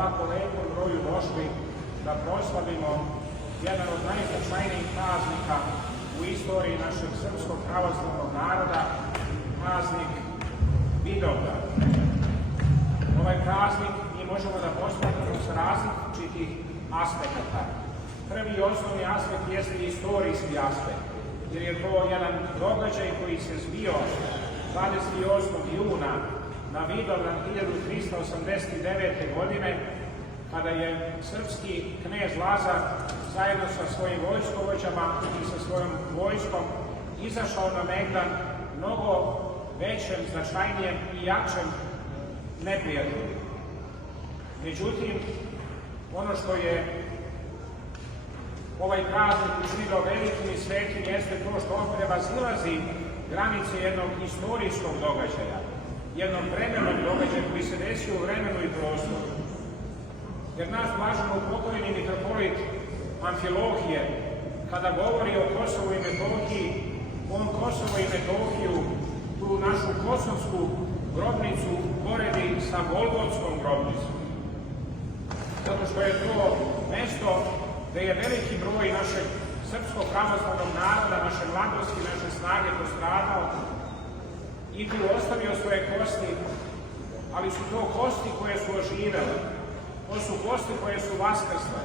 ovako lepom broju došli da proslavimo jedan od najznačajnijih praznika u istoriji našeg srpskog pravoslavnog naroda, praznik Vidovdan. Ovaj praznik mi možemo da posmatramo s različitih aspekata. Prvi i osnovni aspekt jeste istorijski aspekt, jer je to jedan događaj koji se zbio 28. juna na Vidovdan 1389. godine, kada je srpski knez Lazar zajedno sa svojim vojskovođama i sa svojom vojskom izašao na Megdan mnogo većem, značajnijem i jačem neprijatelju. Međutim, ono što je ovaj praznik učinilo velikim i svetim jeste to što on prevazilazi granice jednog istorijskog događaja, jednog vremenog događaja koji se desio u vremenu i prostoru. Jer naš blaženo upokojeni mitropolit Amfilohije, kada govori o Kosovu i Metohiji, on Kosovo i Metohiju, tu našu kosovsku grobnicu, poredi sa Golgotskom grobnicom. Zato što je to mesto gde je veliki broj našeg srpskog pravoslavnog naroda, naše mladosti, naše snage postradao i tu ostavio svoje kosti, ali su to kosti koje su oživele. To su kosti koje su vaskrsle.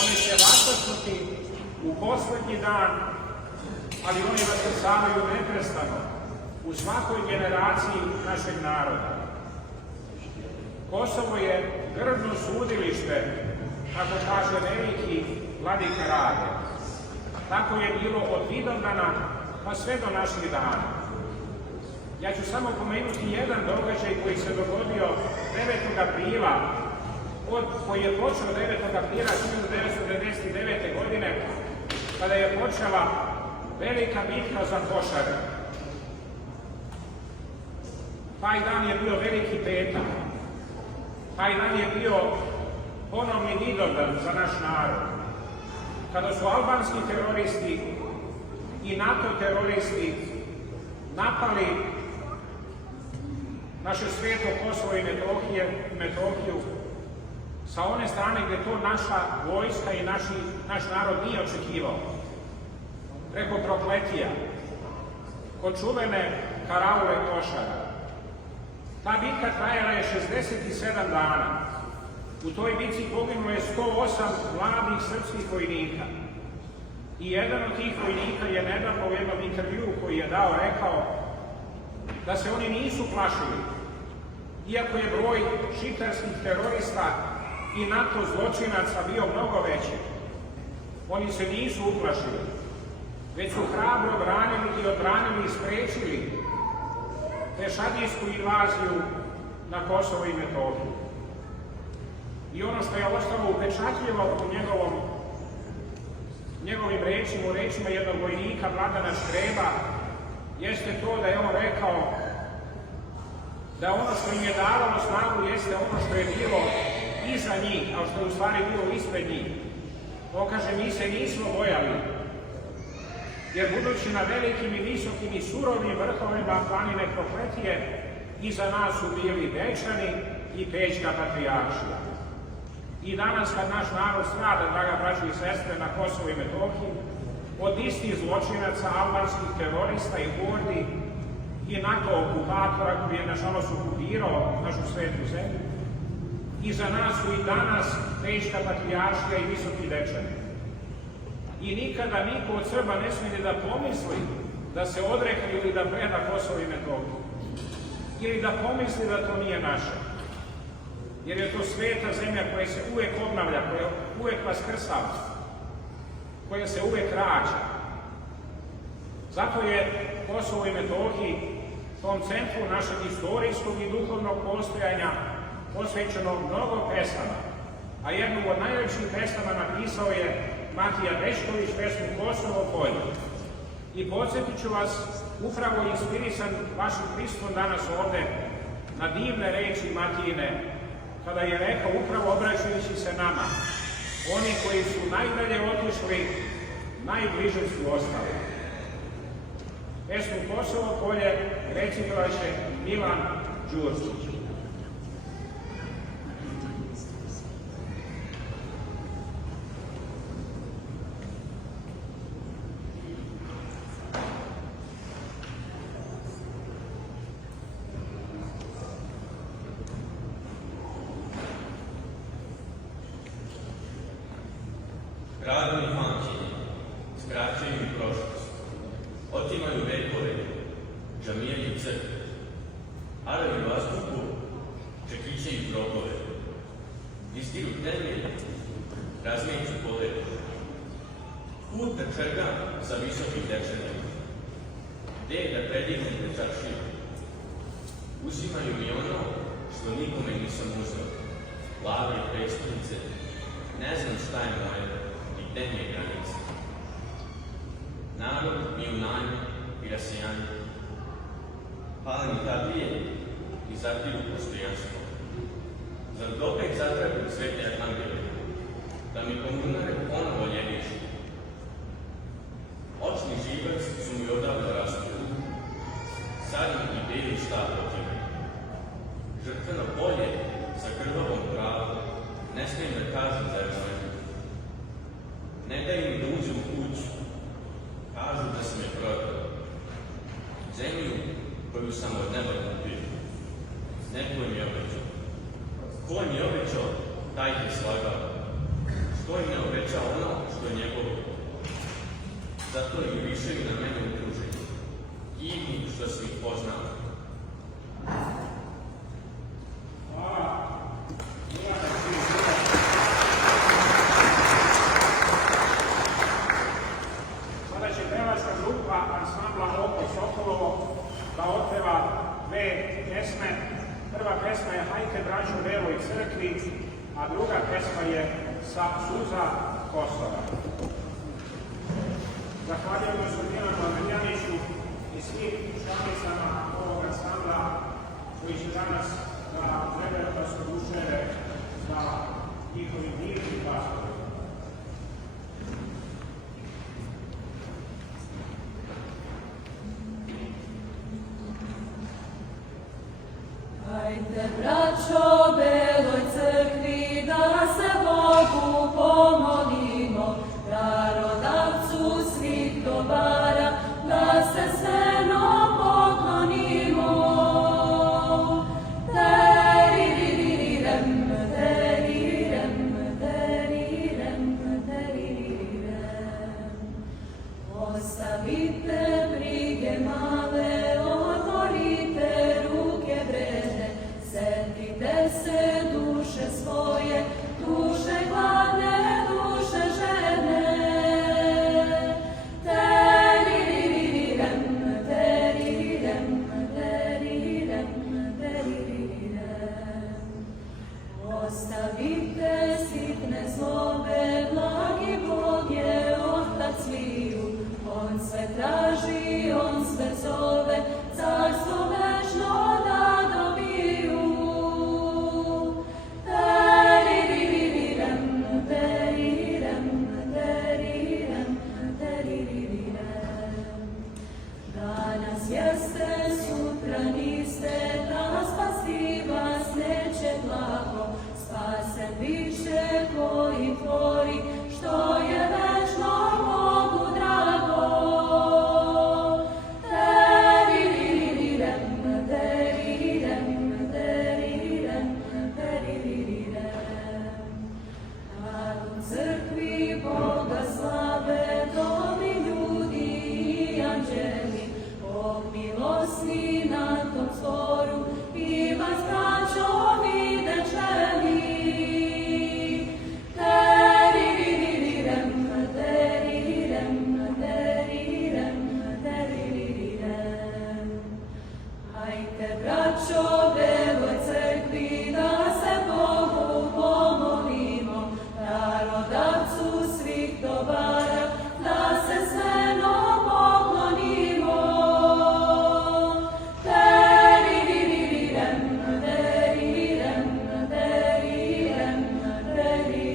Oni će vaskrsnuti u poslednji dan, ali oni vaskrsavaju neprestano u svakoj generaciji našeg naroda. Kosovo je grdno sudilište, kako kaže veliki vladika Rade. Tako je bilo od Vidovdana pa sve do naših dana. Ja ću samo pomenuti jedan događaj koji se dogodio 9. aprila, koji je počeo 9. aprila 1999. godine, kada je počela velika bitka za Košare. Taj dan je bio veliki petak. Taj dan je bio ponovni Vidovdan za naš narod. Kada su albanski teroristi i NATO teroristi napali naše sveto Kosovo i Metohiju sa one strane gde to naša vojska i naš narod nije očekivao. Preko Prokletija, kod čuvene karaule Košara. Ta bitka trajala je 67 dana. U toj bitci poginulo je 108 mladih srpskih vojnika. I jedan od tih vojnika je nedavno u jednom intervjuu koji je dao rekao da se oni nisu plašili. Iako je broj šiptarskih terorista i NATO zločinaca bio mnogo veći, oni se nisu uplašili, već su hrabro branili i odbranili i sprečili pešadijsku invaziju na Kosovo i Metohiju. I ono što je ostalo upečatljivo u njegovim rečima, u rečima jednog vojnika, Vladana Škreba, jeste to da je on rekao da ono što im je davalo snagu jeste ono što je bilo iza njih, a što je u stvari bilo ispred njih. On kaže, mi se nismo bojali, jer budući na velikim i visokim i surovim vrhovima planine Prokletije, iza nas su bili Dečani i Pećka patrijaršija. I danas kad naš narod strada, draga braćo i sestre, na Kosovo i Metohiji, od istih zločinaca, albanskih terorista i hordi i NATO okupatora koji je nažalost okupirao našu svetu zemlju, iza nas su i danas Pećka patrijaršija i visoki Dečani. I nikada niko od Srba ne smije da pomisli da se odrekne ili da preda Kosovo i Metohiju. Ili da pomisli da to nije naše. Jer je to sveta zemlja koja se uvek obnavlja, koja uvek vaskrsava, koja se uvek rađa. Zato je Kosovo i Metohiji, tom centru našeg istorijskog i duhovnog postojanja, posvećeno mnogo pesama, a jednu od najvećih pesama napisao je Matija Bećković, pesmu Kosovo polje. I podsjetit ću vas, upravo inspirisan vašim pristupom danas ovde, na divne reči Matijine, kada je rekao, upravo obraćajući se nama, oni koji su najdalje otišli, najbliže su ostali. Pesmu Kosovo polje recitovaće Milan Đurđić. temelji crkve. Arovi vazduhu, čekiće i grobove. Istiru temelji, razmijeću polje. Put trčaka sa visokim tečenjem. Gde da predigne trčačiju? Uzimaju mi ono što nikome nisam uzeo. Glave i prestonice, ne znam šta je moje i gde mi je granica. Narod mi u najmu i rasijanju. Pale mi tabije i zatiru postojanstvo. Zar opet zatrakuju svete angele, da mi komunare ponovo ljedišu? Očni živac su mi odavno rastuju. Sad im i bili šta protiv. Žrtveno polje sa krvavom pravom ne smijem da kažem da je moje. Ne daj mi da uđe u kuću. Kažu da sam je prodao. Zemlju koju sam od neba kupio. Neko mi je obećao. Ko mi je obećao, taj je slagao. Što im ne obećao ono što je njegovo. Zato i više na mene ukruženi. Divni što sam ih poznao. Sada će pevačka grupa ansambla Oko Sokolovo da otpeva dve pesme. Prva pesma je Hajte braćo u Beloj crkvi, a druga pesma je Suza Kosova. Zahvaljujem gospodinu Marmedjaniću i svim članicama ovog ansambla koji će danas da gledaju da su duševe za njihovim divnim glasom. Hajde, braćo, Beloj crkvi, da se Bogu pomolimo, darodavcu svih dobara, da se svenom poklonimo. Teririrem, teririrem, teririrem, teririrem. Ostavite brige male, otvorite ruke vrede, setite se duše svoje, duše gladne, duše žedne. Teririrem, teririrem, teririrem, teririrem. Ostavite sitne zlobe, blagi Bog je Otac sviju, On sve traži, On sve zove, carstvo večno da dobiju. Teririrem, teririrem, teririrem, teririrem. Danas jeste, sutra niste, da spasi vas neće blago, spasen biće koji tvori, što je večno Bogu drago. Teririrem, teririrem, teririrem, teririrem. Kad u crkvi Boga slave, dobri ljudi i anđeli, Bog milosni na tom zboru, i vas braćo vide želi. Teririrem, teririrem, teririrem, teririrem. Hajte, braćo, Beloj crkvi, da se Bogu pomolimo, darodavcu svih dobara, da se svenom poklonimo. Teririrem, teririrem, teririrem, teririrem.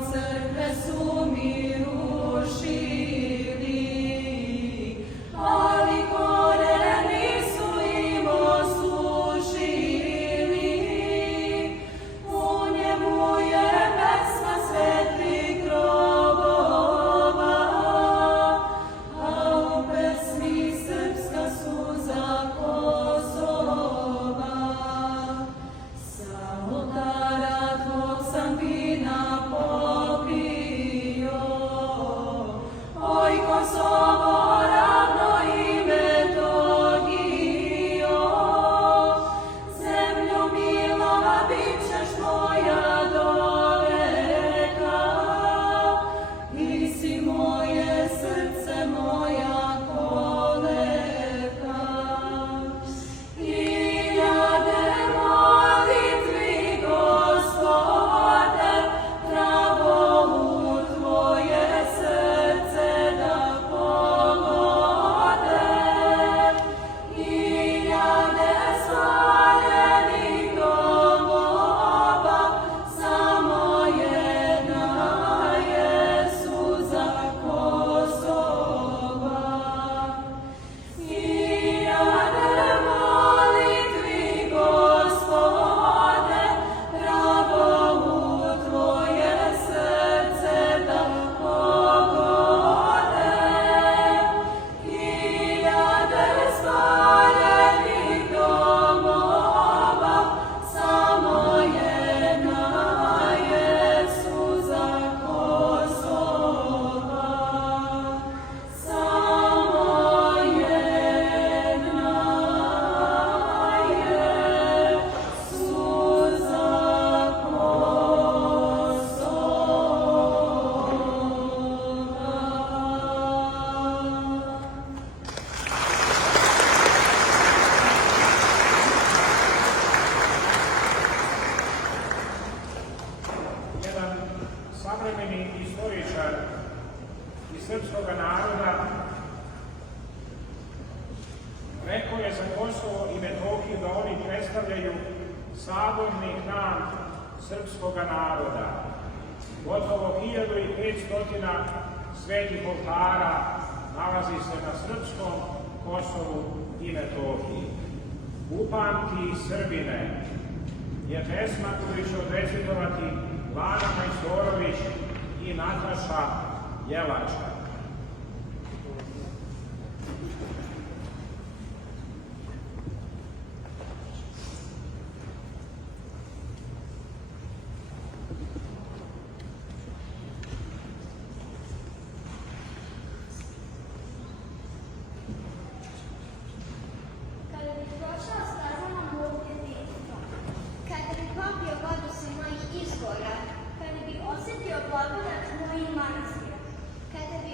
crkve su mi rušili, ali koreni su im osušili. U njemu je pesma svetih grobova, a u pesmi srpska suza Kosova. Sa oltara tvog sam vina popio, oj Kosovo, ravno i Metohio. Zemljo mila, bit ćeš moja do veka, ti si moje srce, moja kolevka. Hiljade molitvi, Gospode, pravo u tvoje srce da pogode. Hiljade spaljenih domova, samo jedna je suza Kosova. Hiljade molitvi, Gospode, pravo u tvoje srce da pogode. Hiljade spaljenih domova, samo jedna je suza Kosova. Samo jedna je suza Kosova. Jedan savremeni istoričar iz srpskog naroda rekao je za Kosovo i Metohiju da oni predstavljaju saborni hram srpskog naroda. Gotovo 1500 svetih oltara nalazi se na srpskom Kosovu i Metohiji. Upamti Srbine je pesma koju će odrecitovati Lana Majstorović i Nataša Jelačka. Kada bih prošao stazama mog djetinjstva, kada bih popio vodu sa mojih izvora, kada bih osjetio blagodat mojih manastira, kada bih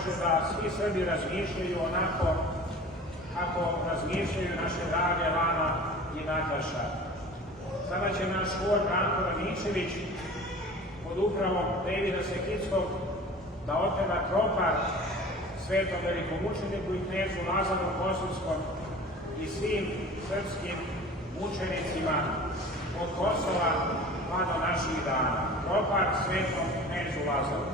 Bože, da svi Srbi razmišljaju onako kako razmišljaju naše drage Lana i Nataša. Sada će naš škol Branko Radičević pod upravom Davida Sekickog da otpeva Tropar svetom velikomučeniku i knezu Lazaru Kosovskom i svim srpskim mučenicima od Kosova pa do naših dana. Tropar svetom knezu Lazaru.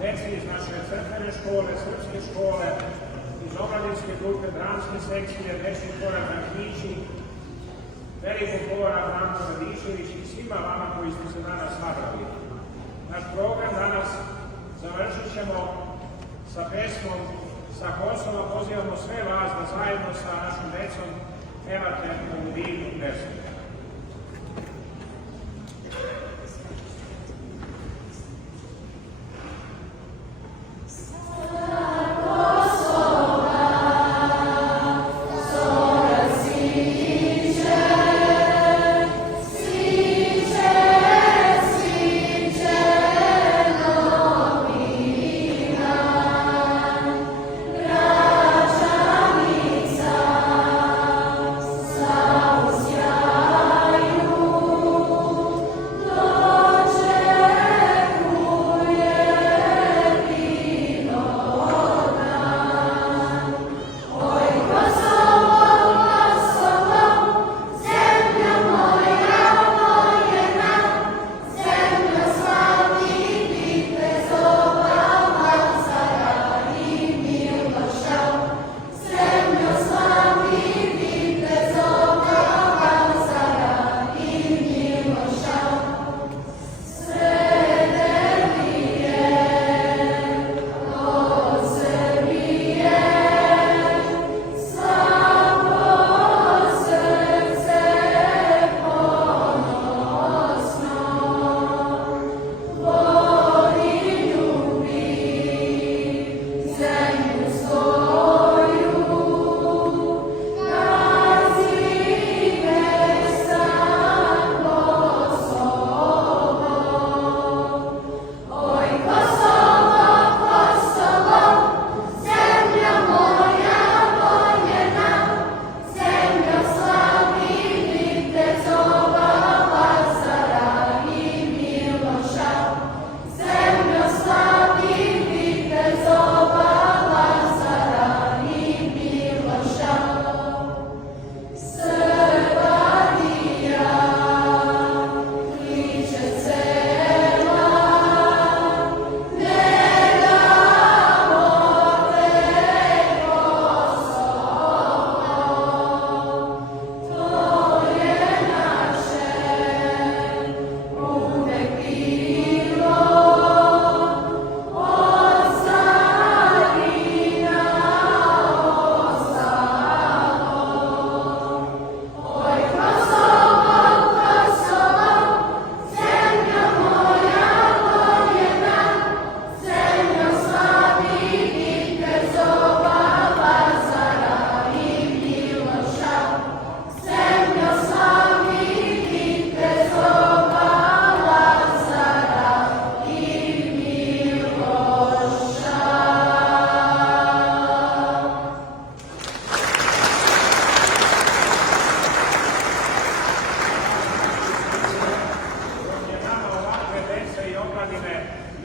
Deci iz naše crkvene škole, srpske škole, iz omladinske grupe, dramske sekcije, dečji korak Antići, velikog govora Branko Radičević i svima vama koji ste se danas sabrali. Naš program danas završit ćemo sa pesmom Sa Kosova. Pozivamo sve vas da zajedno sa našom decom pevate ovu divnu pesmu. Yeah.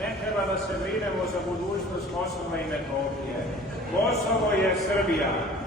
ne treba da se brinemo za budućnost Kosova i Metohije. Kosovo je Srbija.